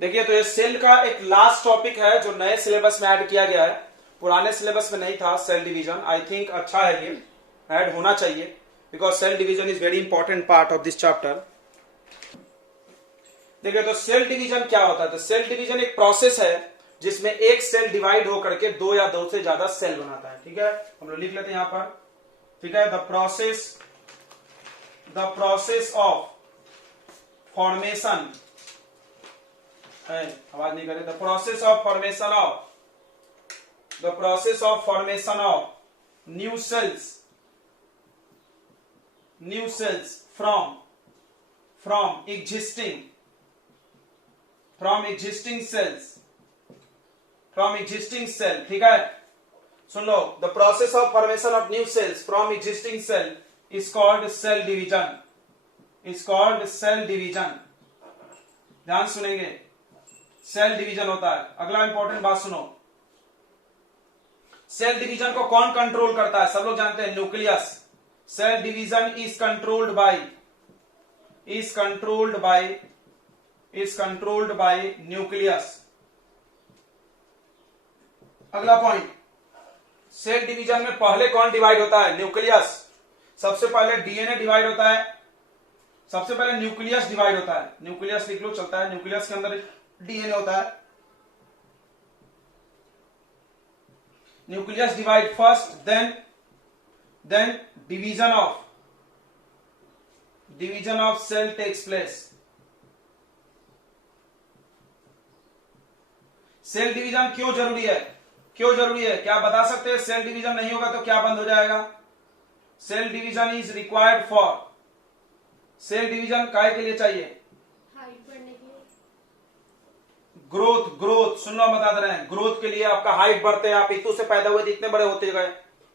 देखिए, तो ये सेल का एक लास्ट टॉपिक है जो नए सिलेबस में ऐड किया गया है, पुराने सिलेबस में नहीं था। सेल डिवीजन आई थिंक अच्छा है, ये ऐड होना चाहिए because cell division is very important part of this chapter. देखिए, तो सेल डिवीजन क्या होता है? तो सेल डिवीजन एक प्रोसेस है जिसमें एक सेल डिवाइड होकर के दो या दो से ज्यादा सेल बनाता है। ठीक है, हम लोग लिख लेते हैं यहां पर। ठीक है, द प्रोसेस ऑफ फॉर्मेशन, आवाज नहीं करे, the process of formation of new cells from existing cell. ठीक है, सुन लो, the process of formation of new cells from existing cell is called cell division. ध्यान सुनेंगे, सेल डिवीजन होता है। अगला इंपॉर्टेंट बात सुनो, सेल डिवीजन को कौन कंट्रोल करता है? सब लोग जानते हैं, nucleus. Cell division is controlled by nucleus. अगला पॉइंट, सेल डिवीजन में पहले कौन डिवाइड होता है? न्यूक्लियस। सबसे पहले डीएनए डिवाइड होता है, सबसे पहले न्यूक्लियस डिवाइड होता है। न्यूक्लियस लिख लो, चलता है। न्यूक्लियस के अंदर डीएनए होता है। Nucleus divide first, then division of cell takes place. Cell division क्यों जरूरी है? क्या बता सकते हैं? सेल डिवीजन नहीं होगा तो क्या बंद हो जाएगा? Cell division is required for, cell division काय के लिए चाहिए? हाइट बढ़ने के लिए, ग्रोथ। सुन लो, बता दे रहे हैं, ग्रोथ के लिए। आपका हाइट बढ़ते हैं, आप इतू से पैदा हुए थे, इतने बड़े होते गए,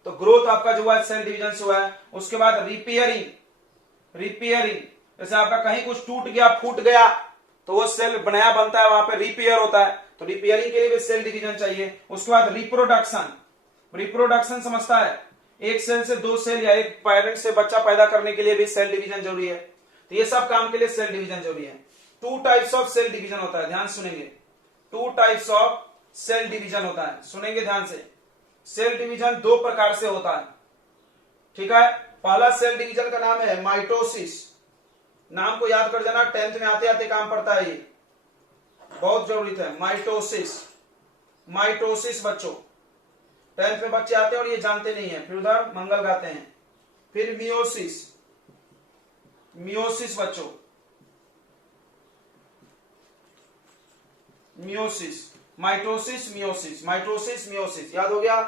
तो ग्रोथ आपका जो हुआ है सेल डिवीजन से हुआ है। उसके बाद रिपेयरिंग, जैसे आपका कहीं कुछ टूट गया, फूट गया, तो वो सेल नया बनता है, वहां पे रिपेयर होता है, तो रिपेयरिंग के लिए भी सेल डिवीजन चाहिए। उसके बाद रिप्रोडक्शन समझता है, एक सेल से दो सेल या एक पेरेंट से बच्चा पैदा करने के लिए भी सेल डिवीजन जरूरी है। तो ये सब काम के लिए सेल डिवीजन जरूरी है। 2 टाइप्स ऑफ सेल डिवीजन होता है, ध्यान सुनेंगे। 2 टाइप्स ऑफ सेल डिवीजन होता है, सुनेंगे ध्यान से। सेल डिवीजन 2 प्रकार से होता है। ठीक है, पहला सेल डिवीजन का नाम है माइटोसिस। नाम को याद कर जाना, 10th में आते आते काम पड़ता है, ये बहुत जरूरी था। माइटोसिस बच्चों, 10th में बच्चे आते हैं और ये जानते नहीं है, फिर उधर मंगल गाते हैं। फिर मियोसिस बच्चों, माइटोसिस मियोसिस, याद हो गया?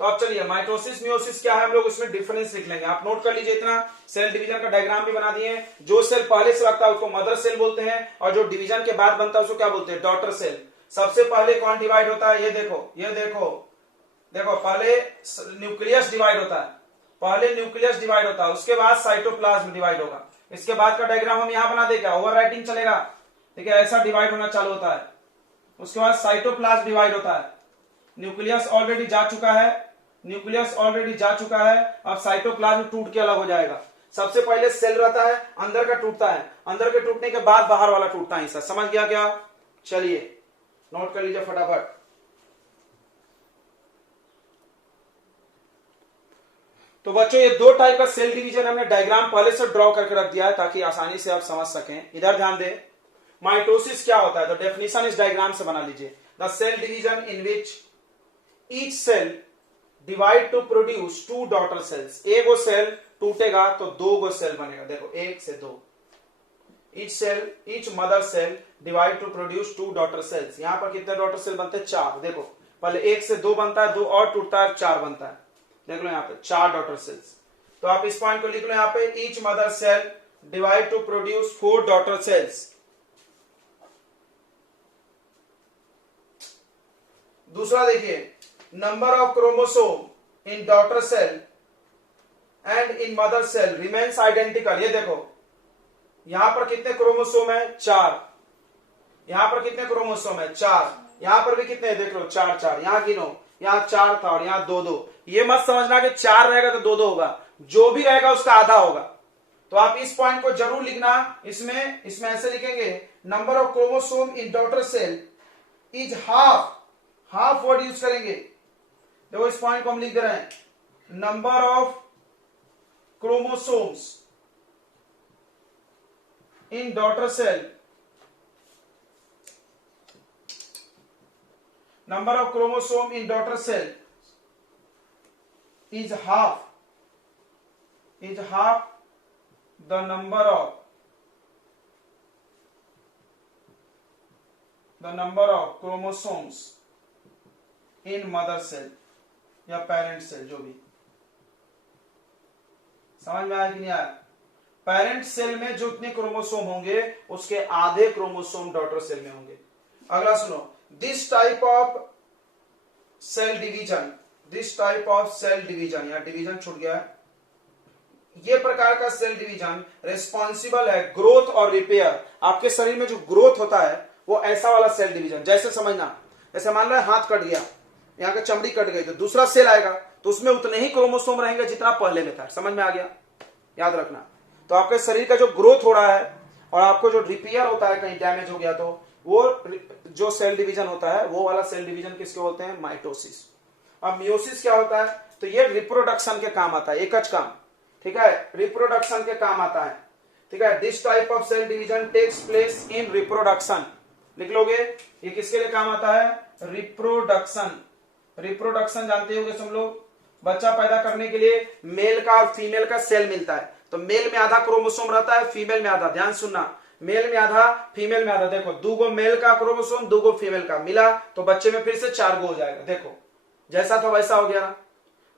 तो अब चलिए, माइटोसिस मियोसिस क्या है, हम लोग उसमें डिफरेंस लिख लेंगे। आप नोट कर लीजिए इतना। सेल डिवीजन का डायग्राम भी बना दिए। जो सेल पहले से लगता है उसको मदर सेल बोलते हैं, और जो डिवीजन के बाद बनता है उसको क्या बोलते हैं? Daughter cell. सबसे पहले कौन डिवाइड होता है? ये देखो, पहले न्यूक्लियस डिवाइड होता है, उसके बाद साइटोप्लाज्म डिवाइड होगा। इसके बाद का डायग्राम हम यहां बना दे, क्या ओवर राइटिंग चलेगा? ठीक है, ऐसा डिवाइड होना चालू होता है। उसके बाद साइटोप्लाज्म डिवाइड होता है। न्यूक्लियस ऑलरेडी जा चुका है, अब साइटोप्लाज्म टूट के अलग हो जाएगा। सबसे पहले सेल रहता है, अंदर का टूटता है, अंदर के टूटने के बाद बाहर वाला टूटता है हिस्सा। समझ गया क्या? चलिए नोट कर लीजिए फटाफट। तो बच्चों, ये 2 टाइप का सेल डिवीजन हमने डायग्राम पहले से ड्रॉ करके रख दिया है ताकि आसानी से आप समझ सकें। इधर ध्यान दें, माइटोसिस क्या होता है? तो डेफिनेशन इस डायग्राम से बना लीजिए। The cell division in which each cell divide to produce 2 daughter cells. एक वो सेल टूटेगा तो 2 सेल बनेगा। देखो, 1 से 2। Each mother cell divide to produce 2 daughter cells. यहां पर कितने डॉटर सेल बनते हैं? 4। देखो, पहले 1 से 2 बनता है, 2 और टूटता है, 4 बनता है। देख लो यहाँ पे 4 डॉटर सेल्स। तो आप इस पॉइंट को लिख लो यहाँ पे, each mother cell divide to produce 4 daughter cells. दूसरा देखिए, number of chromosome in daughter cell and in mother cell remains identical. ये देखो, यहां पर कितने क्रोमोसोम है? 4। यहां पर कितने क्रोमोसोम है? 4। यहां पर भी कितने? देख लो, 4। यहां गिनो, यहां 4 था और यहां 2। ये मत समझना कि 4 रहेगा तो 2 होगा, जो भी रहेगा उसका आधा होगा। तो आप इस पॉइंट को जरूर लिखना। इसमें ऐसे लिखेंगे, number of chromosome in daughter cell is half word use करेंगे। देखो इस पॉइंट को हम लिख दे रहे हैं, number of chromosomes in daughter cell, number of chromosome in daughter cell is half the number of chromosomes in mother cell या parent cell, जो भी। समझ में आया कि नहीं आया? पेरेंट सेल में जो इतने क्रोमोसोम होंगे उसके आधे क्रोमोसोम डॉटर सेल में होंगे। अगला सुनो, this type of cell division, या डिवीजन छूट गया है, ये प्रकार का सेल डिवीजन रिस्पॉन्सिबल है ग्रोथ और रिपेयर। आपके शरीर में जो ग्रोथ होता है वो ऐसा वाला सेल डिवीजन, जैसे समझना, जैसे मान लो हाथ कट गया, यहाँ का चमड़ी कट गई, तो दूसरा सेल आएगा तो उसमें उतने ही क्रोमोसोम रहेंगे जितना पहले में था। समझ में आ गया? याद रखना। तो आपके शरीर का जो ग्रोथ हो रहा है और आपको जो रिपेयर होता है, कहीं डैमेज हो गया तो वो जो सेल डिवीजन होता है, वो वाला सेल डिवीजन किसके बोलते हैं? माइटोसिस। अब मियोसिस क्या होता है? तो ये रिप्रोडक्शन के काम आता है, एकच काम, ठीक है, रिप्रोडक्शन के काम आता है, ठीक है। This type of cell division takes place in reproduction, लिख लोगे, ये किसके लिए काम आता है? रिप्रोडक्शन जानते होंगे सब लोग, बच्चा पैदा करने के लिए मेल का और फीमेल का सेल मिलता है। तो मेल में आधा क्रोमोसोम रहता है, फीमेल में आधा। ध्यान सुनना, मेल में आधा, फीमेल में आधा। देखो, 2 मेल का क्रोमोसोम, 2 फीमेल का मिला तो बच्चे में फिर से 4 हो जाएगा। देखो जैसा था वैसा हो गया ना।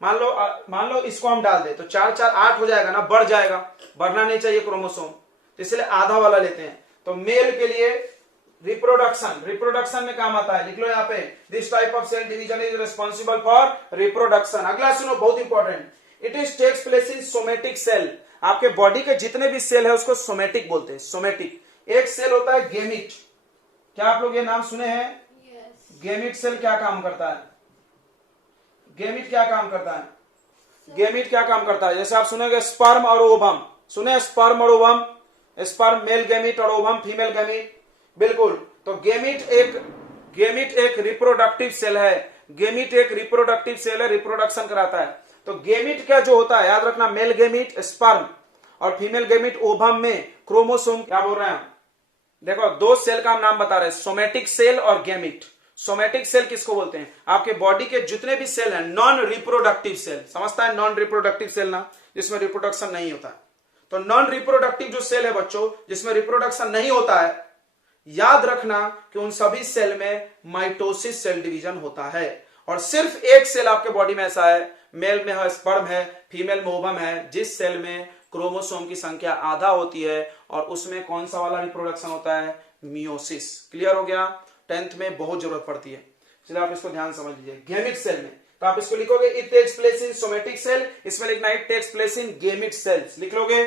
मान लो इसको हम डाल दे तो 4 4 8 हो जाएगा ना, बढ़ जाएगा, बढ़ना नहीं चाहिए क्रोमोसोम, तो इसलिए आधा वाला लेते हैं। तो मेल के लिए रिप्रोडक्शन में काम आता है। लिख लो यहाँ पे, this type of cell division is responsible for reproduction. अगला सुनो, बहुत important, it is takes place in somatic cell. आपके बॉडी के जितने भी सेल है उसको सोमेटिक बोलते हैं। सोमेटिक, एक सेल होता है गेमिट। क्या आप लोग ये नाम सुने हैं? गेमिट सेल क्या काम करता है? गेमिट क्या काम करता है? गेमिट क्या काम करता है? जैसे आप सुनेंगे स्पर्म और ओवम, सुने स्पर्म और ओवम, स्पर्म मेल गेमिट और ओवम फीमेल गेमिट, बिल्कुल। तो गेमिट एक रिप्रोडक्टिव सेल है। गेमिट एक रिप्रोडक्टिव सेल है, रिप्रोडक्शन कराता है। तो गेमिट क्या जो होता है, याद रखना, मेल गेमिट स्पर्म और फीमेल गेमिट ओवम में क्रोमोसोम, क्या बोल रहे हैं? देखो 2 सेल का हम नाम बता रहे हैं, सोमेटिक सेल और गेमिट। सोमेटिक सेल किसको बोलते हैं? आपके बॉडी के जितने भी सेल हैं, नॉन रिप्रोडक्टिव सेल, समझता है? नॉन रिप्रोडक्टिव सेल ना, जिसमें रिप्रोडक्शन नहीं होता है। तो नॉन रिप्रोडक्टिव जो सेल है बच्चों, जिसमें रिप्रोडक्शन नहीं होता है, याद रखना कि उन सभी सेल में माइटोसिस सेल डिवीजन होता है। और सिर्फ एक सेल आपके बॉडी में ऐसा है, मेल में है स्पर्म है, फीमेल में ओवम है, जिस सेल में क्रोमोसोम की संख्या आधा होती है और उसमें कौन सा वाला रिप्रोडक्शन होता है? मियोसिस। क्लियर हो गया? 10th में बहुत जरूरत पड़ती है, इसलिए आप इसको ध्यान समझ लीजिए। गेमिट सेल में तो आप इसको लिखोगे, it takes place in somatic cell, इसमें लिखना it takes place in gamete cells, लिख लोगे।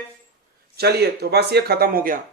चलिए, तो बस ये खत्म हो गया।